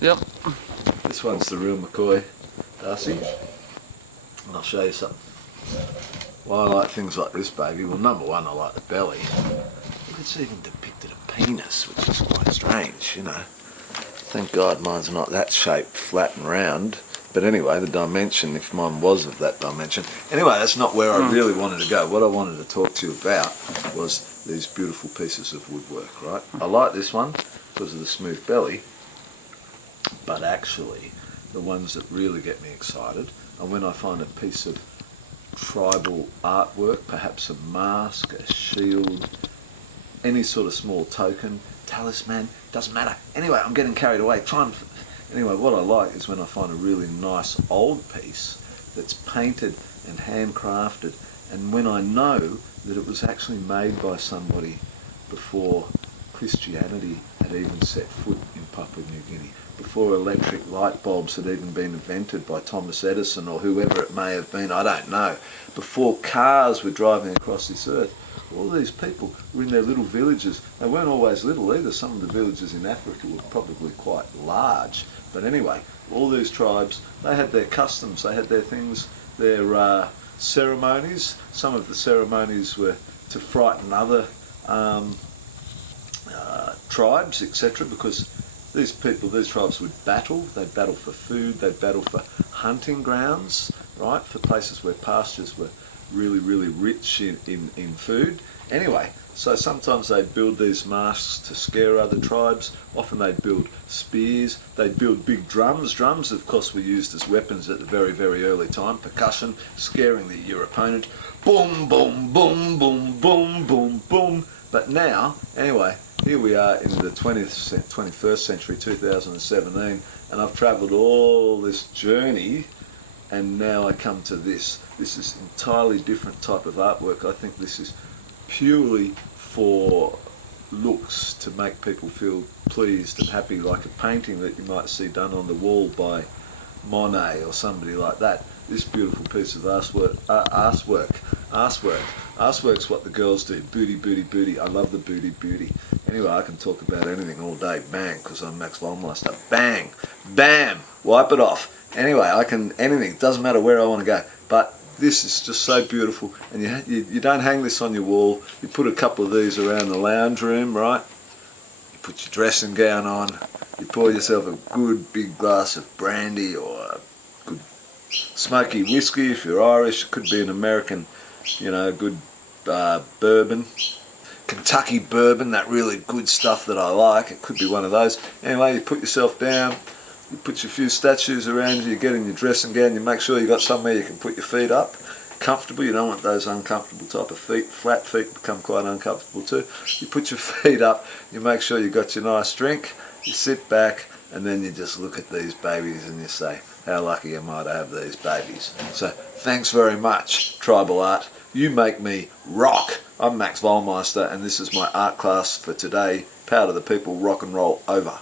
Yep. This one's the real McCoy, Darcy. And I'll show you something. Why I like things like this, baby. Well, number one, I like the belly. Look, it's even depicted a penis, which is quite strange, you know. Thank God mine's not that shape, flat and round. But anyway, the dimension, if mine was of that dimension. Anyway, that's not where I really wanted to go. What I wanted to talk to you about was these beautiful pieces of woodwork, right? I like this one because of the smooth belly, but actually the ones that really get me excited are when I find a piece of tribal artwork, perhaps a mask, a shield, any sort of small token, talisman, doesn't matter. Anyway, I'm getting carried away. Anyway, what I like is when I find a really nice old piece that's painted and handcrafted, and when I know that it was actually made by somebody before Christianity had even set foot in Papua New Guinea, before electric light bulbs had even been invented by Thomas Edison or whoever it may have been, I don't know, before cars were driving across this earth. All these people were in their little villages. They weren't always little either. Some of the villages in Africa were probably quite large. But anyway, all these tribes, they had their customs, they had their things, their ceremonies. Some of the ceremonies were to frighten other tribes, etc., because these tribes would battle. They'd battle for food, they'd battle for hunting grounds, right, for places where pastures were really, really rich in food. Anyway, so sometimes they'd build these masks to scare other tribes. Often they'd build spears. They'd build big drums. Drums, of course, were used as weapons at the very, very early time. Percussion, scaring your opponent. Boom, boom, boom, boom, boom, boom, boom. But now, anyway, here we are in the 21st century, 2017, and I've travelled all this journey, and now I come to this. This is entirely different type of artwork. I think this is purely for looks, to make people feel pleased and happy, like a painting that you might see done on the wall by Monet or somebody like that. This beautiful piece of arsework's what the girls do. Booty, booty, booty. I love the booty, booty. Anyway, I can talk about anything all day. Bang, because I'm Max Volmeister. Bang, bam, wipe it off. Anyway, I can anything. Doesn't matter where I want to go. But this is just so beautiful, and you don't hang this on your wall. You put a couple of these around the lounge room, right? You put your dressing gown on. You pour yourself a good big glass of brandy or a good smoky whiskey if you're Irish. It could be an American, you know, good bourbon. Kentucky bourbon, that really good stuff that I like. It could be one of those. Anyway, you put yourself down. You put your few statues around you, you get in your dressing gown, you make sure you got somewhere you can put your feet up, comfortable. You don't want those uncomfortable type of feet. Flat feet become quite uncomfortable too. You put your feet up, you make sure you got your nice drink, you sit back, and then you just look at these babies and you say, how lucky am I to have these babies? So thanks very much, Tribal Art. You make me rock. I'm Max Volmeister, and this is my art class for today. Power to the people, rock and roll over.